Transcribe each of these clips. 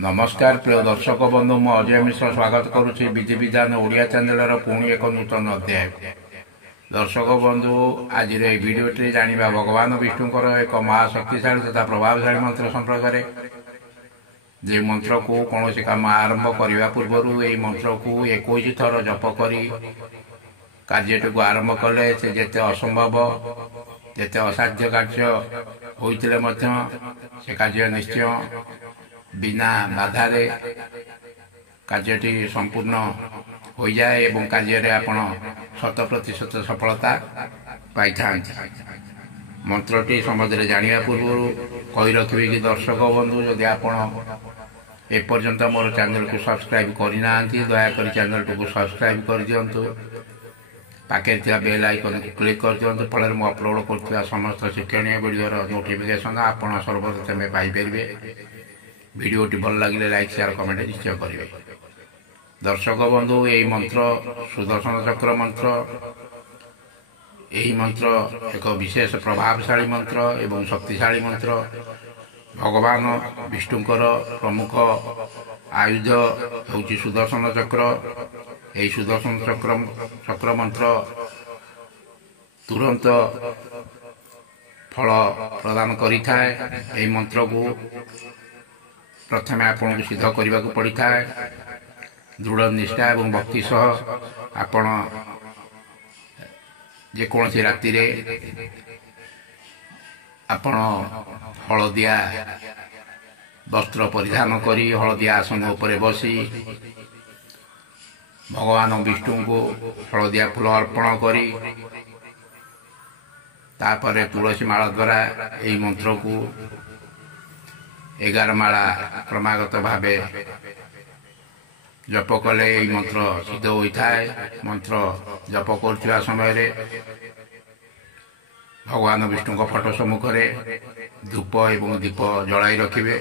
नमस्कार प्रिय दर्शक बंधु मु अजय मिश्र स्वागत करुच्ची विधि विधान ओडिया चैनल पुणी एक नूतन अध्याय। दर्शक बंधु आज भिडियोटी जाना भगवान विष्णुकर एक महाशक्तिशाली तथा प्रभावशाली मंत्र संपर्क जे मंत्र को कौन काम आरंभ करने पूर्व यह मंत्र को 21 थर जप कर कार्यटी को आरंभ कले से जिते असंभव जिते असाध्य कार्य होते से कार्य निश्चय बिना बाधारे कार्यटी संपूर्ण हो जाए एवं कार्य आपण 100% सफलता पाई था। मंत्रटी समझे जाना पूर्व कही रखिए कि दर्शक बंधु जदि आपण एपर्यंत मोर चैनल को सब्सक्राइब करना दयाकोरी चैनल को सब्सक्राइब कर दिंतु पाखे बेल आइकन को क्लिक कर दिंतु फल मुझे अपलोड कर समस्त शिक्षणीय वीडियोर नोटिफिकेशन आपण सर्वप्रथम पाइपर। भिडियोटी भल लगे लाइक शेयर कमेंट निश्चय करेंगे। दर्शक बंधु यही मंत्र सुदर्शन चक्र मंत्र यही मंत्र एक विशेष प्रभावशाली मंत्र एवं शक्तिशाली मंत्र भगवान विष्णुकर प्रमुख आयुध हूँ सुदर्शन चक्र। यही सुदर्शन चक्र मंत्र तुरंत फल प्रदान करिथाए। यही मंत्र को प्रथम आपन को सिद्ध करने को पड़ता है। दृढ़ निष्ठा एवं भक्ति सह आपण जेकोसी राति आपण हलदिया वस्त्र परिधान करी हलदिया आसन उपर बसी भगवान विष्णु को हलदिया फूल अर्पण करी तापर तुलसी माला द्वारा यही मंत्र को 11 माला क्रमागत भावे जप कले मंत्र सिद्ध होता है। मंत्र जप कर समय भगवान विष्णु को फोटो सम्मुखें धूप एवं दीप जलाई रखिए।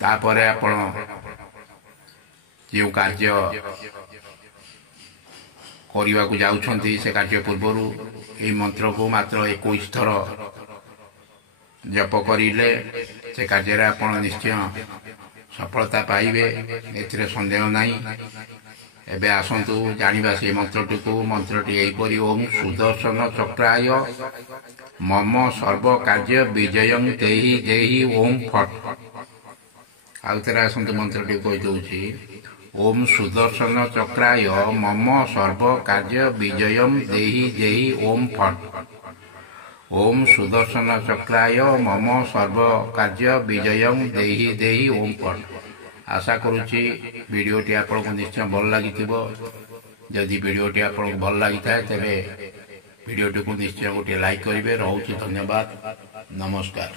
तापर आपण जो कार्य करने को जाउछंती से कार्य पूर्वर यही मंत्र को मात्र 21 थर जप करिले से कार्य आपण निश्चय सफलता पाइबे एथिरे संदेह नहीं। एबे आसंतु जानिबा से मंत्रटी को। मंत्रटी एहिपरि ओम सुदर्शन चक्राय मम सर्व कार्य विजयं देहि देहि ओम फट। आउतरे आसंतु मंत्रटी कहि दउछि ओम सुदर्शन चक्राय मम सर्व कार्य विजयं देहि देहि ओम फट। ओम सुदर्शन चक्राय मम सर्व कार्य विजयं देहि देहि ओम फट। आशा करुच्ची वीडियोटी आपको निश्चय भल लगी। जदि वीडियोटी आपको भल लगी था तेरे वीडियोटी को निश्चय गोटे लाइक करेंगे। रोचे धन्यवाद। नमस्कार।